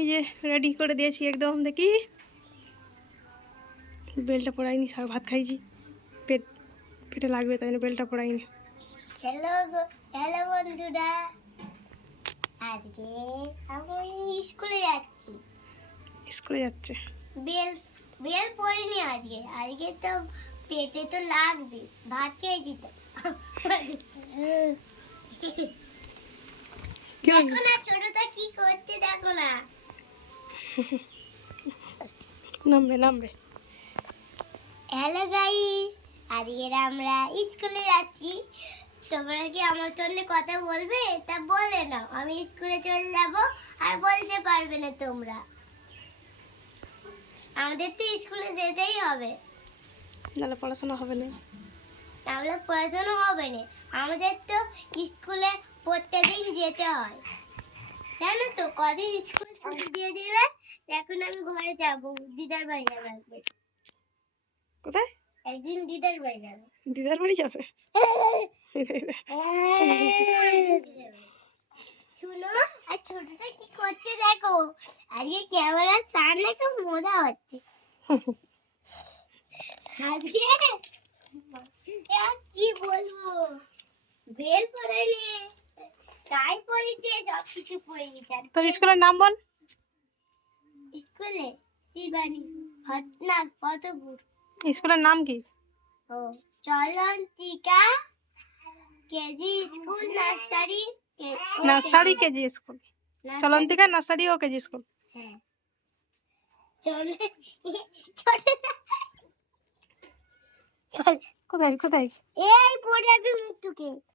এই যে রেডি করে দিয়েছি একদম দেখি। বেলটা পড়াইনি সব ভাত খাইছি। পেট পেটে লাগবে তাই জন্য বেলটা পড়াইনি হ্যালো হ্যালো বন্ধুরা। আজকে আমি স্কুলে যাচ্ছি। স্কুলে যাচ্ছে। বেল বেল পড়িনি আজকে। আজকে তো পেটে তো লাগবে। ভাত খেয়েছি তো। দেখো না ছোটটা কি করছে দেখো না। নামবে নামবে। হ্যালো গাইস আজকে আমরা স্কুলে যাচ্ছি। তোমরা কি আমার জন্য কথা বলবে? তা বলে না আমি স্কুলে চলে যাব আর বলতে পারবে না তোমরা। আমাদের তো স্কুলে যেতেই হবে। নাহলে পড়াশোনা হবে না। তাহলে পড়াশোনা হবে না। আমাদের তো স্কুলে প্রত্যেকদিন যেতে হয়। জানো তো কদিন স্কুল ছুটি দিয়ে দিবে? আমি ঘরে যাব দিদার বাড়ি যাবে একদিন। কোথায় একদিন দিদার বাড়ি যাবে দিদার বাড়ি যাবে শুনো আর ছোটটা কি করছে দেখো আজকে ক্যামেরার সামনে তো মজা হচ্ছে আজকে আর কি বলবো বেল পড়েনি তাই পড়েছে সব কিছু পড়ে গেছে তোর স্কুলের নাম বল স্কুলে শিবানী না কতপুর স্কুলের নাম কি ও Chalantika KG school nursery nursery KG school Chalantika nursery ও কেজি স্কুল হ্যাঁ চলে ছোট চল কোথায় কোথায় এই পড়ে যাবি মুখটুকে